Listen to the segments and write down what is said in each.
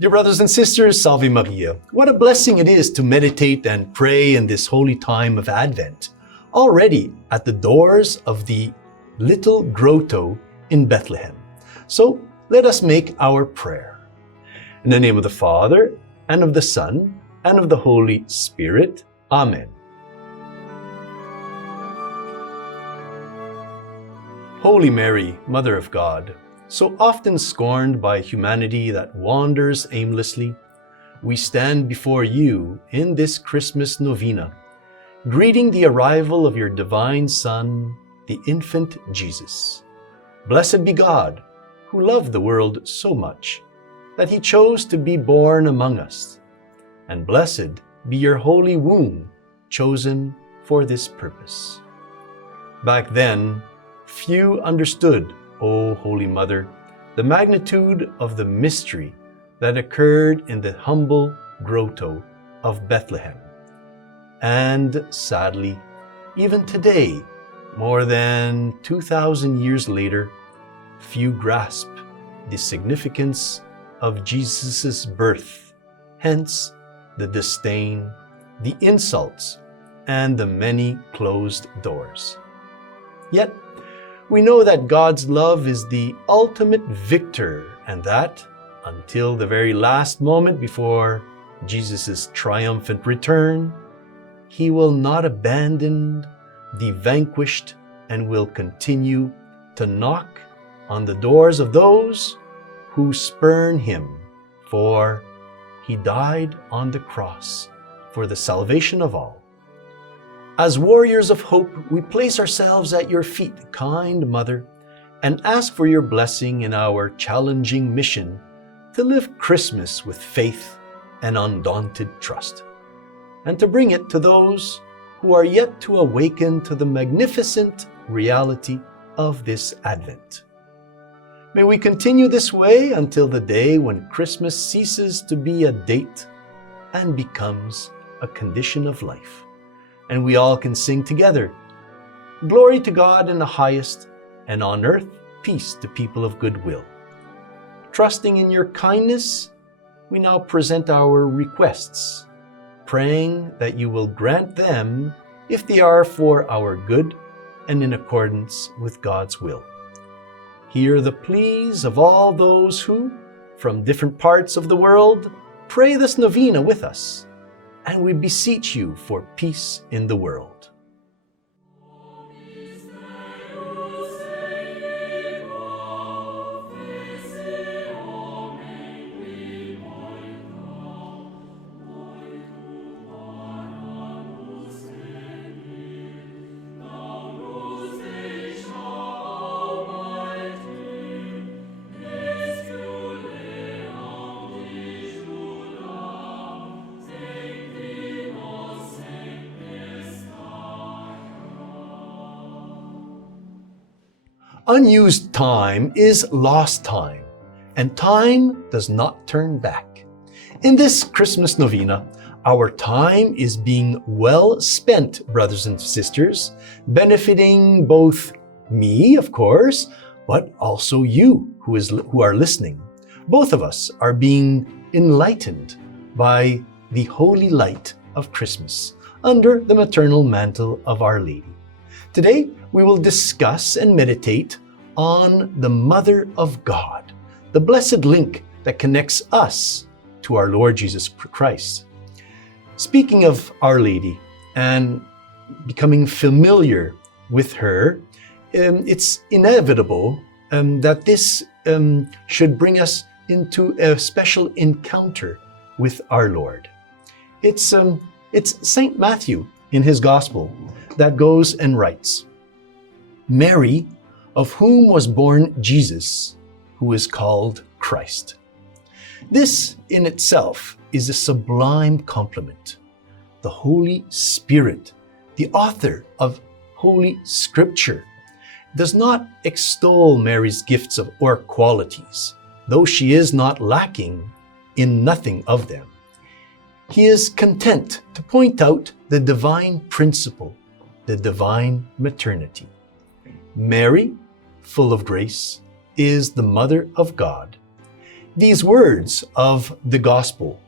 Dear brothers and sisters, Salve Maria. What a blessing it is to meditate and pray in this holy time of Advent, already at the doors of the little grotto in Bethlehem. So let us make our prayer. In the name of the Father, and of the Son, and of the Holy Spirit. Amen. Holy Mary, Mother of God, so often scorned by humanity that wanders aimlessly, we stand before you in this Christmas Novena, greeting the arrival of your divine Son, the infant Jesus. Blessed be God, who loved the world so much, that he chose to be born among us. And blessed be your holy womb, chosen for this purpose. Back then, few understood, O Holy Mother, the magnitude of the mystery that occurred in the humble grotto of Bethlehem. And sadly, even today, more than 2,000 years later, few grasp the significance of Jesus' birth, hence the disdain, the insults, and the many closed doors. Yet, we know that God's love is the ultimate victor, and that, until the very last moment before Jesus' triumphant return, he will not abandon the vanquished and will continue to knock on the doors of those who spurn him, for he died on the cross for the salvation of all. As warriors of hope, we place ourselves at your feet, kind Mother, and ask for your blessing in our challenging mission to live Christmas with faith and undaunted trust, and to bring it to those who are yet to awaken to the magnificent reality of this Advent. May we continue this way until the day when Christmas ceases to be a date and becomes a condition of life. And we all can sing together, Glory to God in the highest, and on earth peace to people of good will. Trusting in your kindness, we now present our requests, praying that you will grant them if they are for our good and in accordance with God's will. Hear the pleas of all those who, from different parts of the world, pray this novena with us, and we beseech you for peace in the world. Unused time is lost time, and time does not turn back. In this Christmas Novena, our time is being well spent, brothers and sisters, benefiting both me, of course, but also you who are listening. Both of us are being enlightened by the holy light of Christmas under the maternal mantle of Our Lady. Today, we will discuss and meditate on the Mother of God, the blessed link that connects us to our Lord Jesus Christ. Speaking of Our Lady and becoming familiar with her, it's inevitable that this should bring us into a special encounter with our Lord. It's Saint Matthew in his Gospel that goes and writes, Mary, of whom was born Jesus, who is called Christ. This in itself is a sublime compliment. The Holy Spirit, the author of Holy Scripture, does not extol Mary's gifts or qualities, though she is not lacking in nothing of them. He is content to point out the divine principle, the divine maternity. Mary, full of grace, is the Mother of God, These words of the gospel,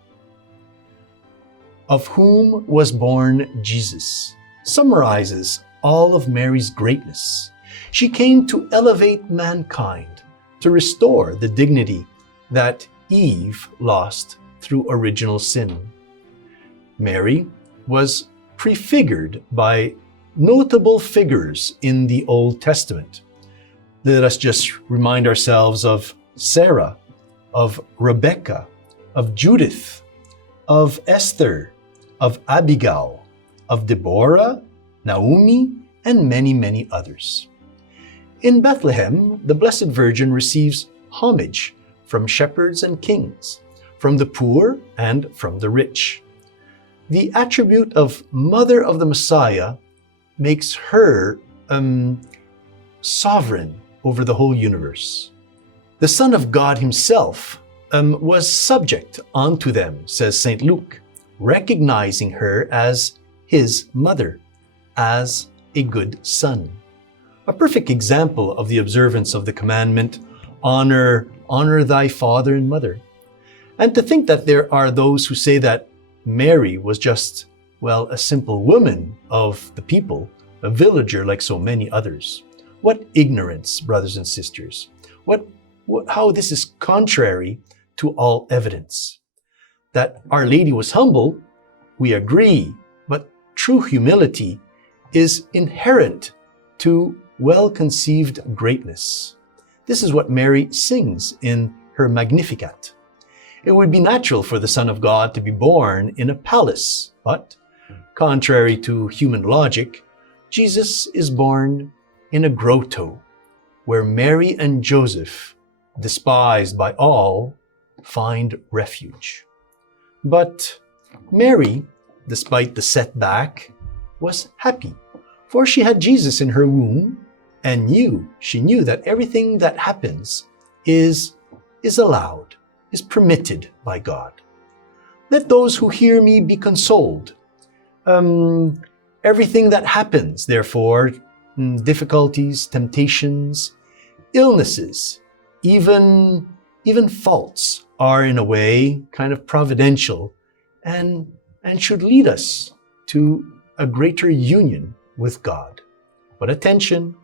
of whom was born Jesus, summarizes all of Mary's greatness. She came to elevate mankind, to restore the dignity that Eve lost through original sin. Mary was prefigured by notable figures in the Old Testament. Let us just remind ourselves of Sarah, of Rebecca, of Judith, of Esther, of Abigail, of Deborah, Naomi, and many, many others. In Bethlehem, the Blessed Virgin receives homage from shepherds and kings, from the poor and from the rich. The attribute of Mother of the Messiah makes her sovereign over the whole universe. The Son of God himself was subject unto them, says St. Luke, recognizing her as his mother, as a good son. A perfect example of the observance of the commandment, honor thy father and mother. And to think that there are those who say that Mary was just, well, a simple woman of the people, a villager like so many others. What ignorance, brothers and sisters. How this is contrary to all evidence. That Our Lady was humble, we agree, but true humility is inherent to well-conceived greatness. This is what Mary sings in her Magnificat. It would be natural for the Son of God to be born in a palace, but, contrary to human logic, Jesus is born in a grotto, where Mary and Joseph, despised by all, find refuge. But Mary, despite the setback, was happy, for she had Jesus in her womb and she knew that everything that happens is allowed, is permitted by God. Let those who hear me be consoled. Everything that happens, therefore, difficulties, temptations, illnesses, even faults, are in a way kind of providential and should lead us to a greater union with God. But attention,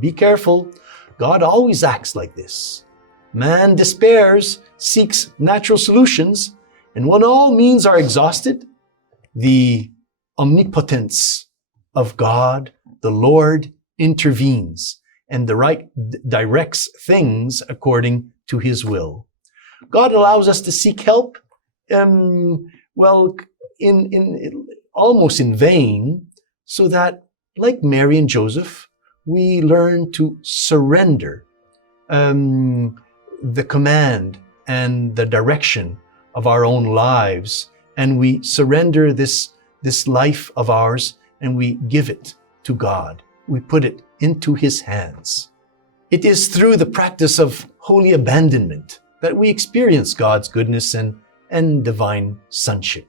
be careful. God always acts like this. Man despairs, seeks natural solutions, and when all means are exhausted, the omnipotence of God, the Lord, intervenes and directs things according to his will. God allows us to seek help, almost in vain, so that, like Mary and Joseph, we learn to surrender the command and the direction of our own lives, and we surrender this life of ours and we give it to God. We put it into his hands. It is through the practice of holy abandonment that we experience God's goodness and divine sonship.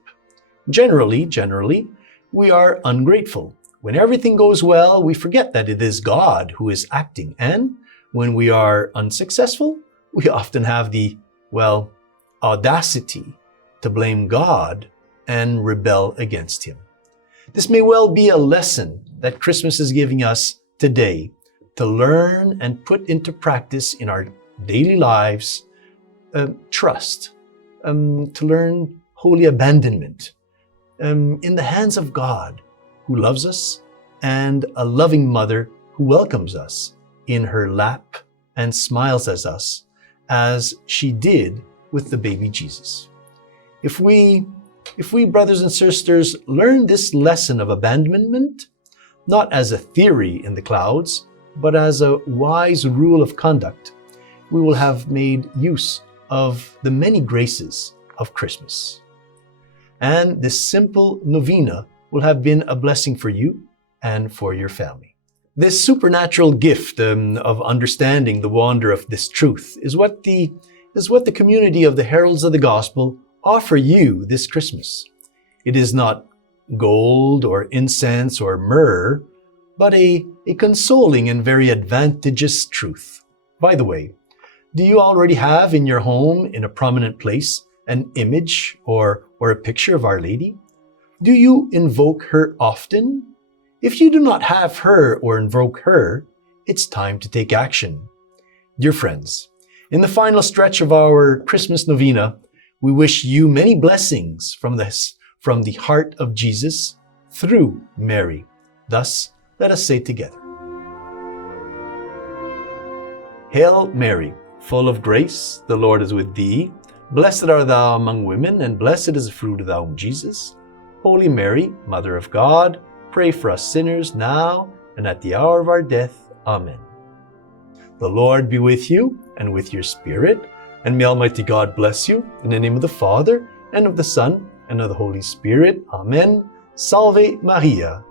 Generally, we are ungrateful. When everything goes well, we forget that it is God who is acting. And when we are unsuccessful, we often have the, audacity to blame God and rebel against him. This may well be a lesson that Christmas is giving us today to learn and put into practice in our daily lives, trust, to learn holy abandonment in the hands of God, who loves us, and a loving mother who welcomes us in her lap and smiles at us as she did with the baby Jesus. If we, brothers and sisters, learn this lesson of abandonment, not as a theory in the clouds, but as a wise rule of conduct, we will have made use of the many graces of Christmas. And this simple novena will have been a blessing for you and for your family. This supernatural gift of understanding the wonder of this truth is what the community of the Heralds of the Gospel offer you this Christmas. It is not gold or incense or myrrh, but a consoling and very advantageous truth. By the way, Do you already have in your home, in a prominent place, an image or a picture of Our Lady? Do you invoke her often? If you do not have her or invoke her, it's time to take action. Dear friends, in the final stretch of our Christmas Novena, we wish you many blessings from the heart of Jesus through Mary. Thus, let us say together. Hail Mary, full of grace, the Lord is with thee. Blessed art thou among women, and blessed is the fruit of thy womb, Jesus. Holy Mary, Mother of God, pray for us sinners now and at the hour of our death. Amen. The Lord be with you and with your spirit, and may Almighty God bless you. In the name of the Father, and of the Son, and of the Holy Spirit. Amen. Salve Maria.